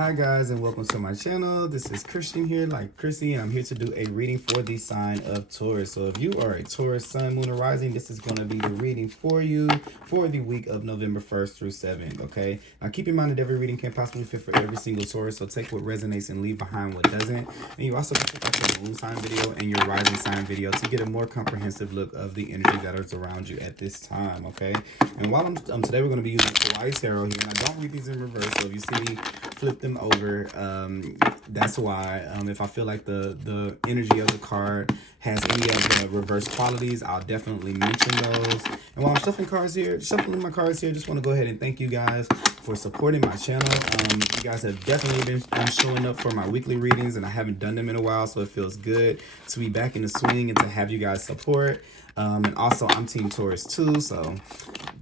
Hi guys, and welcome to my channel. This is Christian here, like Chrissy, and I'm here to do a reading for the sign of Taurus. So if you are a Taurus sun, moon, or rising, this is going to be the reading for you for the week of November 1st through 7th, okay? Now keep in mind that every reading can possibly fit for every single Taurus, so take what resonates and leave behind what doesn't. And you also can check out your moon sign video and your rising sign video to get a more comprehensive look of the energy that is around you at this time, okay? And while today we're going to be using Taurustarot here, and I don't read these in reverse, so if you see me flip them over, that's why. If I feel like the energy of the card has any of the reverse qualities, I'll definitely mention those. And while I'm shuffling my cards here, just want to go ahead and thank you guys for supporting my channel. You guys have definitely been showing up for my weekly readings, and I haven't done them in a while, so it feels good to be back in the swing and to have you guys support. And also, I'm Team Taurus too, so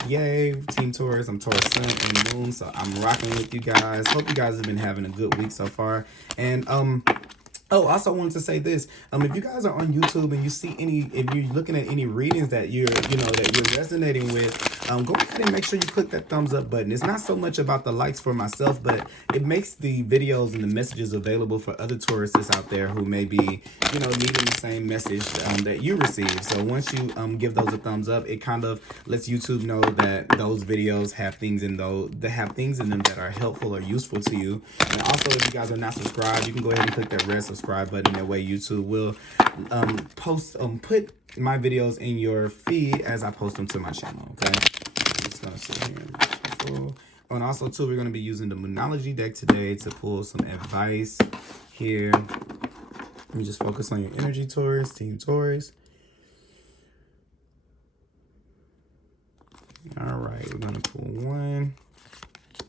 yay, Team Taurus. I'm Taurus Sun and Moon, so I'm rocking with you guys. Hope you guys have been having a good week so far. And oh, also wanted to say this. If you guys are on YouTube and you see if you're looking at any readings that you're resonating with, go ahead and make sure you click that thumbs up button. It's not so much about the likes for myself, but it makes the videos and the messages available for other Tauruses out there who may be, needing the same message that you receive. So once you give those a thumbs up, it kind of lets YouTube know that those videos have things in them that are helpful or useful to you. And also, if you guys are not subscribed, you can go ahead and click that red subscribe button. That way YouTube will put my videos in your feed as I post them to my channel, okay? Just gonna sit here and shuffle. Oh, and also too, we're gonna be using the Moonology deck today to pull some advice here. Let me just focus on your energy, Taurus, Team Taurus. All right, we're gonna pull 1,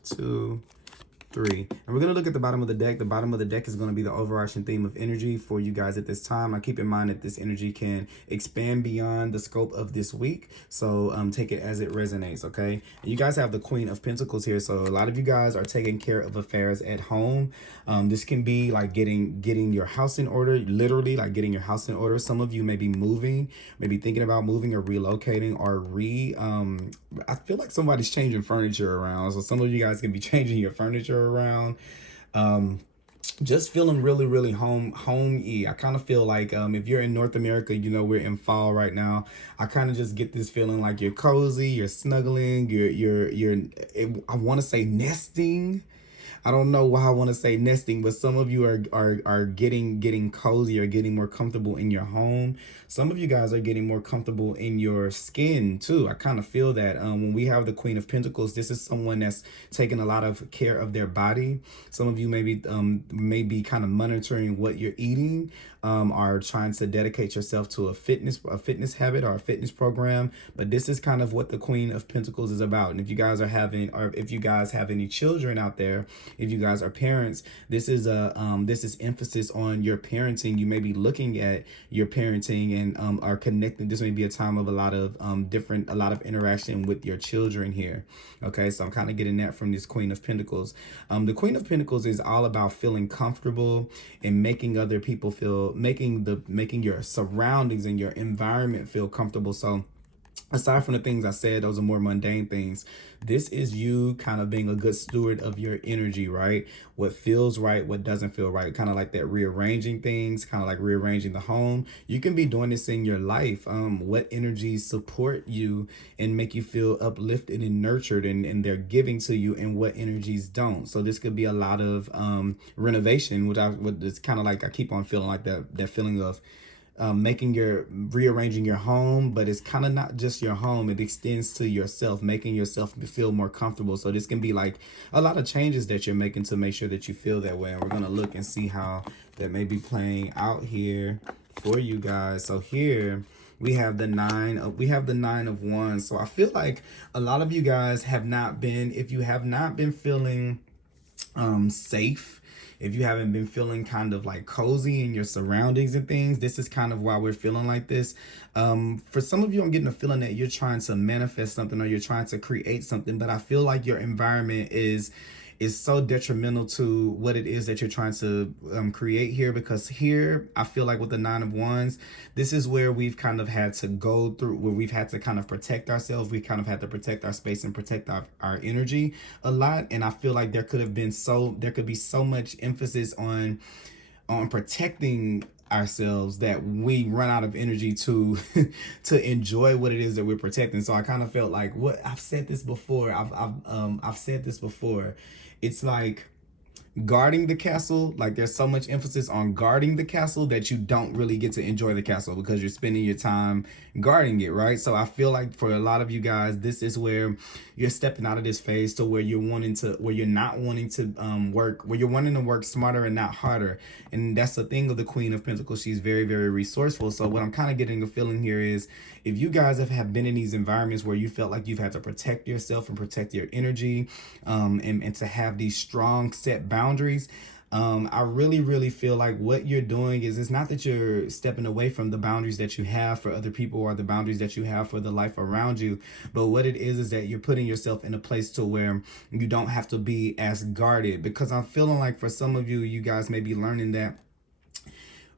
2, 3. And we're going to look at the bottom of the deck. The bottom of the deck is going to be the overarching theme of energy for you guys at this time. I keep in mind that this energy can expand beyond the scope of this week. So take it as it resonates, okay? And you guys have the Queen of Pentacles here. So a lot of you guys are taking care of affairs at home. This can be like getting your house in order, literally like getting your house in order. Some of you may be moving, maybe thinking about moving or relocating or I feel like somebody's changing furniture around. So some of you guys can be changing your furniture around. Just feeling really homey. I kind of feel like if you're in North America, we're in fall right now. I kind of just get this feeling like you're cozy, you're snuggling, I want to say nesting. I don't know why I want to say nesting, but some of you are getting cozy or getting more comfortable in your home. Some of you guys are getting more comfortable in your skin too. I kind of feel that when we have the Queen of Pentacles, this is someone that's taking a lot of care of their body. Some of you may be kind of monitoring what you're eating, are trying to dedicate yourself to a fitness habit or a fitness program. But this is kind of what the Queen of Pentacles is about. And if you guys have any children out there, if you guys are parents, this is emphasis on your parenting. You may be looking at your parenting and are connected. This may be a time of a lot of interaction with your children here. Okay, so I'm kind of getting that from this Queen of Pentacles. The Queen of Pentacles is all about feeling comfortable and making other people feel, making your surroundings and your environment feel comfortable. So aside from the things I said, those are more mundane things. This is you kind of being a good steward of your energy, right? What feels right, what doesn't feel right. Kind of like that rearranging things, kind of like rearranging the home. You can be doing this in your life. What energies support you and make you feel uplifted and nurtured and they're giving to you, and what energies don't. So this could be a lot of renovation, which it's kind of like, I keep on feeling like that feeling of rearranging your home, but it's kind of not just your home. It extends to yourself, making yourself feel more comfortable. So this can be like a lot of changes that you're making to make sure that you feel that way. And we're going to look and see how that may be playing out here for you guys. So here we have the nine of wands. So I feel like a lot of you guys if you have not been feeling safe, if you haven't been feeling kind of like cozy in your surroundings and things, this is kind of why we're feeling like this. For some of you, I'm getting a feeling that you're trying to manifest something or you're trying to create something, but I feel like your environment is is so detrimental to what it is that you're trying to create here. Because here, I feel like with the Nine of Wands, this is where we've kind of had to go through, where we've had to kind of protect ourselves. We kind of had to protect our space and protect our energy a lot. And I feel like there could be so much emphasis on protecting ourselves that we run out of energy to to enjoy what it is that we're protecting. So I kind of felt like, what I've said this before. I've said this before. It's like guarding the castle. Like, there's so much emphasis on guarding the castle that you don't really get to enjoy the castle because you're spending your time guarding it, right? So I feel like for a lot of you guys, this is where you're stepping out of this phase to where you're not wanting to work, where you're wanting to work smarter and not harder. And that's the thing of the Queen of Pentacles. She's very, very resourceful. So what I'm kind of getting a feeling here is, if you guys have been in these environments where you felt like you've had to protect yourself and protect your energy, and to have these strong set boundaries, I really, really feel like what you're doing is, it's not that you're stepping away from the boundaries that you have for other people or the boundaries that you have for the life around you. But what it is that you're putting yourself in a place to where you don't have to be as guarded. Because I'm feeling like for some of you guys may be learning that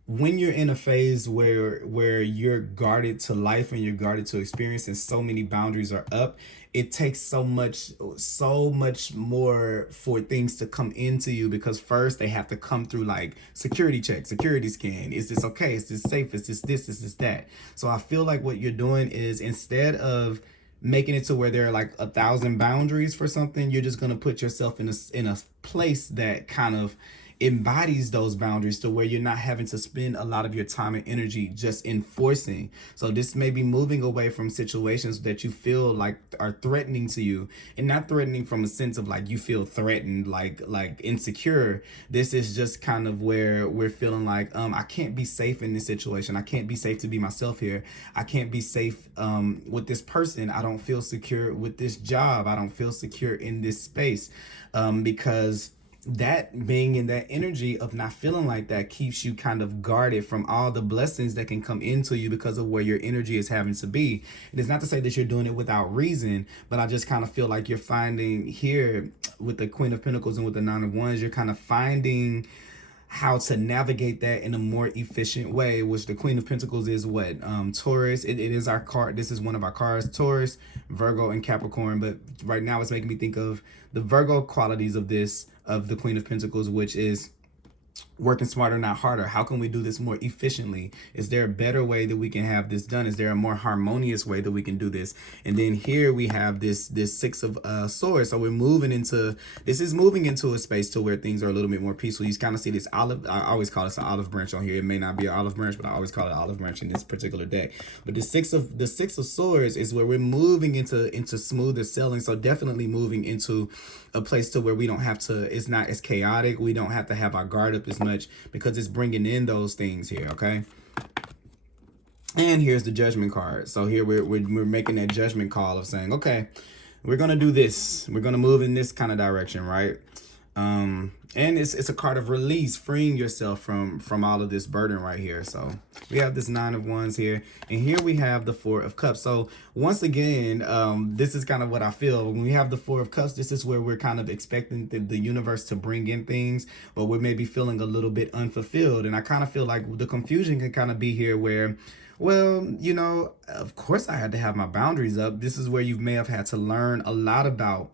when you're in a phase where you're guarded to life and you're guarded to experience and so many boundaries are up, it takes so much more for things to come into you, because first they have to come through like security check, security scan. Is this okay? Is this safe? Is this that? So I feel like what you're doing is, instead of making it to where there are like 1,000 boundaries for something, you're just going to put yourself in a place that kind of embodies those boundaries, to where you're not having to spend a lot of your time and energy just enforcing. So this may be moving away from situations that you feel like are threatening to you, and not threatening from a sense of like you feel threatened, like insecure. This is just kind of where we're feeling like, I can't be safe in this situation. I can't be safe to be myself here. I can't be safe with this person. I don't feel secure with this job. I don't feel secure in this space, because that being in that energy of not feeling like that keeps you kind of guarded from all the blessings that can come into you because of where your energy is having to be. It is not to say that you're doing it without reason, but I just kind of feel like you're finding here with the Queen of Pentacles and with the Nine of Wands, you're kind of finding how to navigate that in a more efficient way, which the Queen of Pentacles is what? Taurus. It is our card. This is one of our cards, Taurus, Virgo, and Capricorn. But right now it's making me think of the Virgo qualities of the Queen of Pentacles, which is working smarter, not harder. How can we do this more efficiently? Is there a better way that we can have this done? Is there a more harmonious way that we can do this? And then here we have this Six of Swords. So we're moving into a space to where things are a little bit more peaceful. You kind of see this olive. I always call this an olive branch on here. It may not be an olive branch, but I always call it olive branch in this particular deck. But the Six of Swords is where we're moving into smoother sailing. So definitely moving into a place to where we don't have to, it's not as chaotic. We don't have to have our guard up as much, because it's bringing in those things here, okay? And here's the Judgment card. So here we're making that judgment call of saying, okay, we're going to do this. We're going to move in this kind of direction, right? And it's a card of release, freeing yourself from all of this burden right here. So we have this Nine of Wands here, and here we have the Four of Cups. So once again, this is kind of what I feel when we have the Four of Cups. This is where we're kind of expecting the universe to bring in things, but we're maybe feeling a little bit unfulfilled. And I kind of feel like the confusion can kind of be here where, well, you know, of course I had to have my boundaries up. This is where you may have had to learn a lot about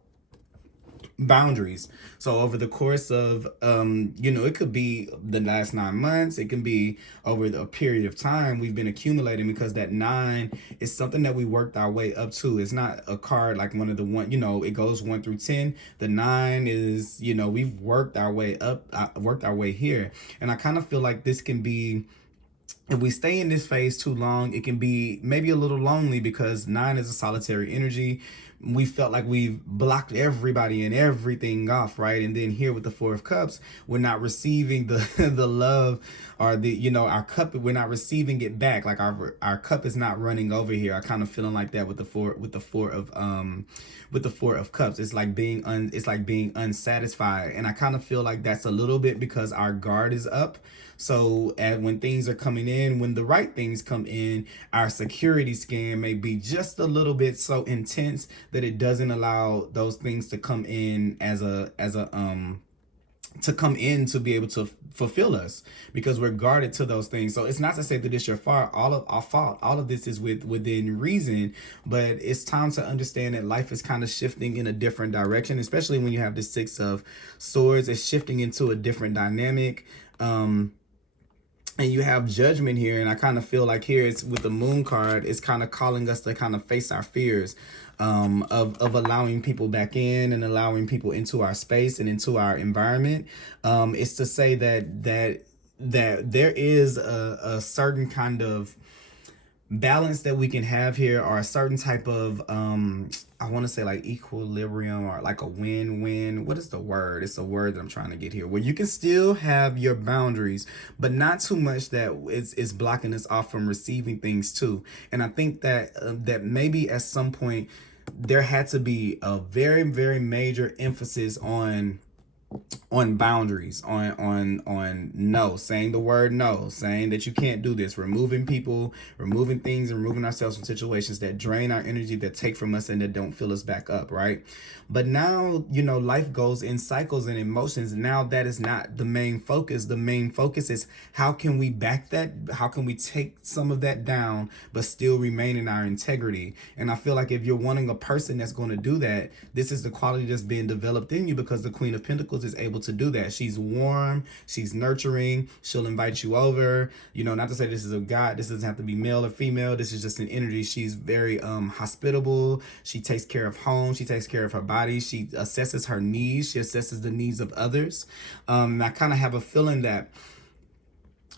boundaries. So over the course of it could be the last 9 months, it can be over a period of time we've been accumulating, because that 9 is something that we worked our way up to. It's not a card like one of the one, it goes 1 through 10. The 9 is, we've worked our way up, worked our way here. And I kind of feel like this can be, if we stay in this phase too long, it can be maybe a little lonely, because 9 is a solitary energy. We felt like we've blocked everybody and everything off, right? And then here with the Four of Cups, we're not receiving the the love, or the our cup, we're not receiving it back. Like our cup is not running over here. I kind of feeling like that with the four of Cups. It's like being unsatisfied, and I kind of feel like that's a little bit because our guard is up. So when things are coming then when the right things come in, our security scan may be just a little bit so intense that it doesn't allow those things to come in to come in to be able to fulfill us, because we're guarded to those things. So it's not to say that it's your fault. All of this is within reason, but it's time to understand that life is kind of shifting in a different direction, especially when you have the Six of Swords. It's shifting into a different dynamic. And you have Judgment here, and I kind of feel like here it's with the Moon card, it's kind of calling us to kind of face our fears of allowing people back in and allowing people into our space and into our environment. It's to say that there is a certain kind of balance that we can have here, or a certain type of I want to say like equilibrium, or like a win-win. What is the word? It's a word that I'm trying to get here, where you can still have your boundaries, but not too much that it's blocking us off from receiving things too. And I think that that maybe at some point there had to be a very, very major emphasis on boundaries, on no, saying the word no, saying that you can't do this, removing people, removing things, and removing ourselves from situations that drain our energy, that take from us, and that don't fill us back up, right? But now, you know, life goes in cycles and emotions. Now that is not the main focus. The main focus is how can we back that? How can we take some of that down but still remain in our integrity? And I feel like if you're wanting a person that's going to do that, this is the quality that's being developed in you, because the Queen of Pentacles is able to do that. She's warm, she's nurturing, she'll invite you over. You know, not to say this is a guy, this doesn't have to be male or female, this is just an energy. She's very hospitable. She takes care of home, she takes care of her body, she assesses her needs, she assesses the needs of others. And I kind of have a feeling that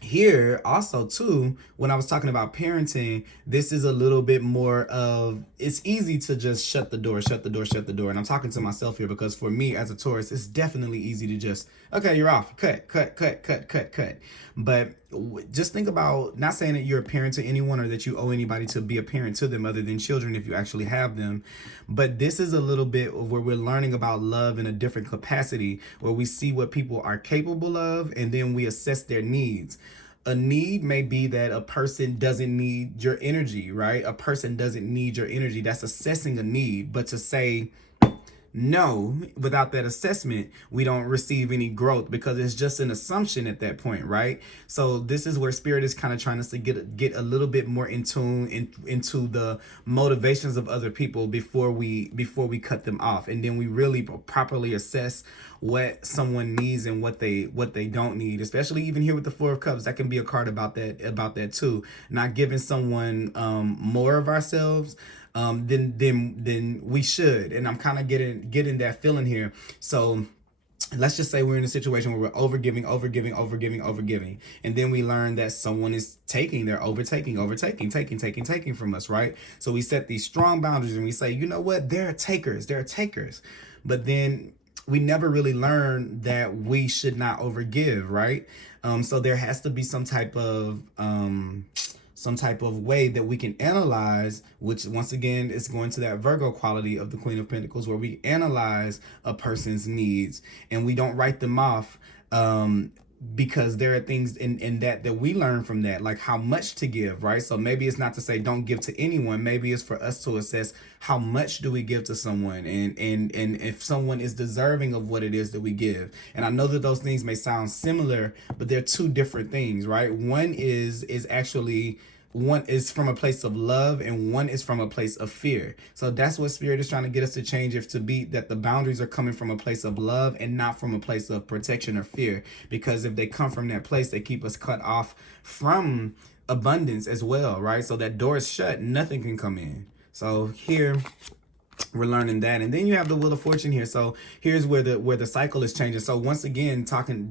here also too, when I was talking about parenting, this is a little bit more of, it's easy to just shut the door. And I'm talking to myself here, because for me as a Taurus, it's definitely easy to just, okay, you're off, cut. But just think about, not saying that you're a parent to anyone or that you owe anybody to be a parent to them other than children if you actually have them. But this is a little bit of where we're learning about love in a different capacity, where we see what people are capable of and then we assess their needs. A need may be that a person doesn't need your energy, right? A person doesn't need your energy. That's assessing a need. But to say no, without that assessment, we don't receive any growth, because it's just an assumption at that point, right? So this is where Spirit is kind of trying us to get a little bit more in tune into the motivations of other people before we cut them off, and then we really properly assess what someone needs and what they don't need. Especially even here with the Four of Cups, that can be a card about that too. Not giving someone more of ourselves then we should. And I'm kind of getting that feeling here. So let's just say we're in a situation where we're overgiving, and then we learn that someone is they're taking from us, right? So we set these strong boundaries and we say, you know what, they're takers, but then we never really learn that we should not overgive, right? So there has to be some type of way that we can analyze, which once again is going to that Virgo quality of the Queen of Pentacles, where we analyze a person's needs and we don't write them off, because there are things in that we learn from that, like how much to give, right? So maybe it's not to say don't give to anyone. Maybe it's for us to assess how much do we give to someone, and if someone is deserving of what it is that we give. And I know that those things may sound similar, but they're two different things, right? One is from a place of love, and one is from a place of fear. So that's what Spirit is trying to get us to change, if to be that the boundaries are coming from a place of love and not from a place of protection or fear. Because if they come from that place, they keep us cut off from abundance as well, right? So that door is shut, nothing can come in. So here we're learning that. And then you have the Wheel of Fortune here. So here's where the cycle is changing. So once again,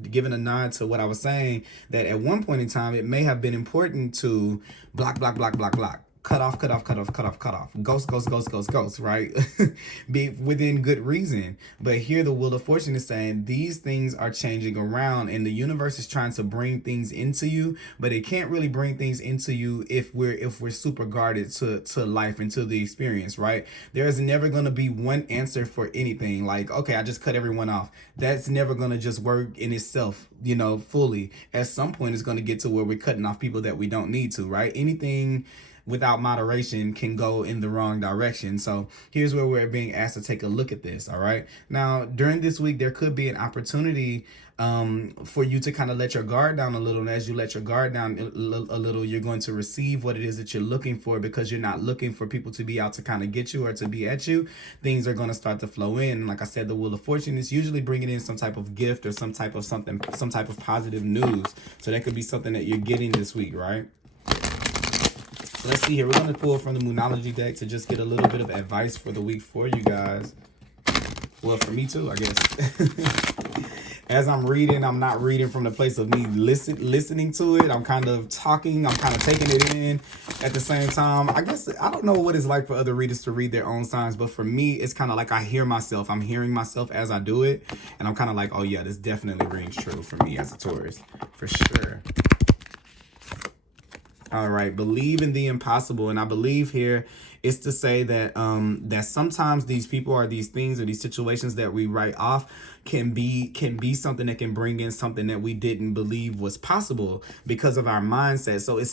giving a nod to what I was saying, that at one point in time, it may have been important to block, cut off, cut off, cut off, cut off, cut off. Ghost, ghost, ghost, ghost, ghost, right? Be within good reason. But here the Wheel of Fortune is saying these things are changing around, and the universe is trying to bring things into you, but it can't really bring things into you if we're super guarded to life and to the experience, right? There's never gonna be one answer for anything. Like, okay, I just cut everyone off. That's never gonna just work in itself, you know, fully. At some point it's gonna get to where we're cutting off people that we don't need to, right? Anything without moderation can go in the wrong direction. So here's where we're being asked to take a look at this. All right. Now, during this week, there could be an opportunity for you to kind of let your guard down a little. And as you let your guard down a little, you're going to receive what it is that you're looking for, because you're not looking for people to be out to kind of get you or to be at you. Things are going to start to flow in. Like I said, the Wheel of Fortune is usually bringing in some type of gift or some type of positive news. So that could be something that you're getting this week, right? Let's see here. We're going to pull from the Moonology deck to just get a little bit of advice for the week for you guys. Well, for me too, I guess. As I'm reading, I'm not reading from the place of me listening to it. I'm kind of talking. I'm kind of taking it in at the same time. I guess I don't know what it's like for other readers to read their own signs, but for me, it's kind of like I hear myself. I'm hearing myself as I do it. And I'm kind of like, oh yeah, this definitely rings true for me as a Taurus. For sure. All right, believe in the impossible. And I believe here is to say that that sometimes these people or these things or these situations that we write off can be something that can bring in something that we didn't believe was possible because of our mindset. So it's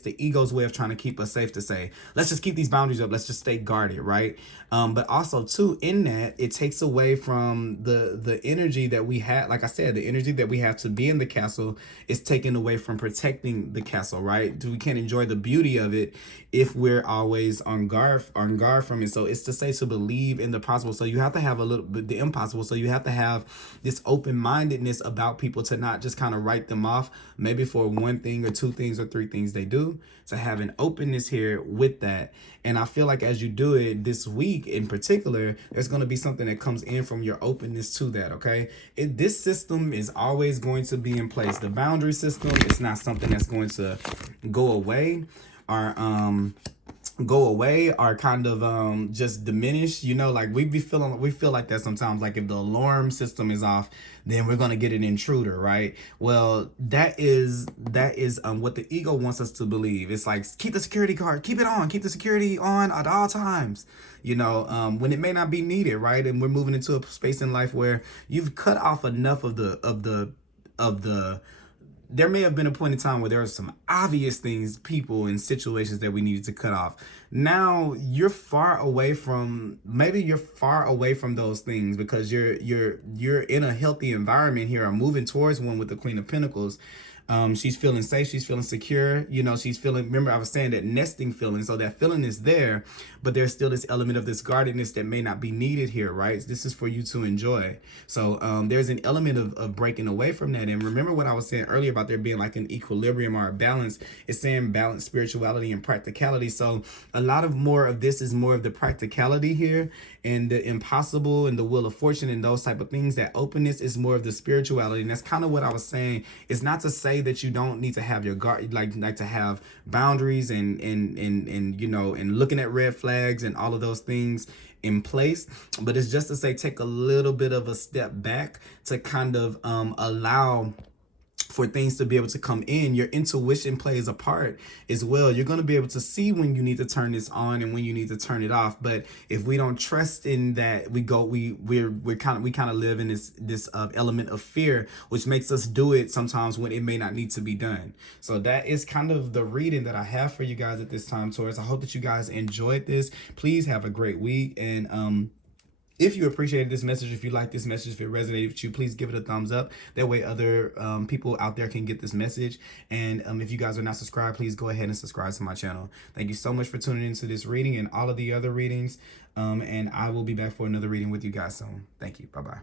the ego's way of trying to keep us safe, to say, let's just keep these boundaries up. Let's just stay guarded, right? But also too, in that, it takes away from the energy that we had. Like I said, the energy that we have to be in the castle is taken away from protecting the castle, right? We can't enjoy the beauty of it if we're always on guard from it. So it's to say to believe in the possible. So you have to have a little bit the impossible. So you have to have this open-mindedness about people, to not just kind of write them off maybe for one thing or two things or three things they do. To have an openness here with that. And I feel like as you do it this week in particular, there's going to be something that comes in from your openness to that. Okay. This system is always going to be in place. The boundary system, it's not something that's going to go away or kind of just diminish, you know. Like we feel like that sometimes. Like if the alarm system is off, then we're gonna get an intruder, right? Well, that is what the ego wants us to believe. It's like, keep the security guard, keep the security on at all times, you know, when it may not be needed, right? And we're moving into a space in life where you've cut off enough of the there may have been a point in time where there are some obvious things, people and situations that we needed to cut off. Now you're far away from those things because you're in a healthy environment here, or moving towards one with the Queen of Pentacles. She's feeling safe. She's feeling secure. You know, she's feeling, remember I was saying that nesting feeling. So that feeling is there, but there's still this element of this guardedness that may not be needed here, right? This is for you to enjoy. So there's an element of breaking away from that. And remember what I was saying earlier about there being like an equilibrium or a balance. It's saying balance spirituality and practicality. So a lot of more of this is more of the practicality here, and the impossible and the Wheel of Fortune and those type of things. That openness is more of the spirituality. And that's kind of what I was saying. It's not to say that you don't need to have your guard, like to have boundaries and you know, and looking at red flags and all of those things in place, but it's just to say take a little bit of a step back to kind of allow for things to be able to come in. Your intuition plays a part as well. You're going to be able to see when you need to turn this on and when you need to turn it off. But if we don't trust in that, we kind of live in this element of fear, which makes us do it sometimes when it may not need to be done. So that is kind of the reading that I have for you guys at this time, Taurus. I hope that you guys enjoyed this. Please have a great week. And if you appreciated this message, if you like this message, if it resonated with you, please give it a thumbs up. That way other people out there can get this message. And if you guys are not subscribed, please go ahead and subscribe to my channel. Thank you so much for tuning into this reading and all of the other readings. And I will be back for another reading with you guys soon. Thank you. Bye-bye.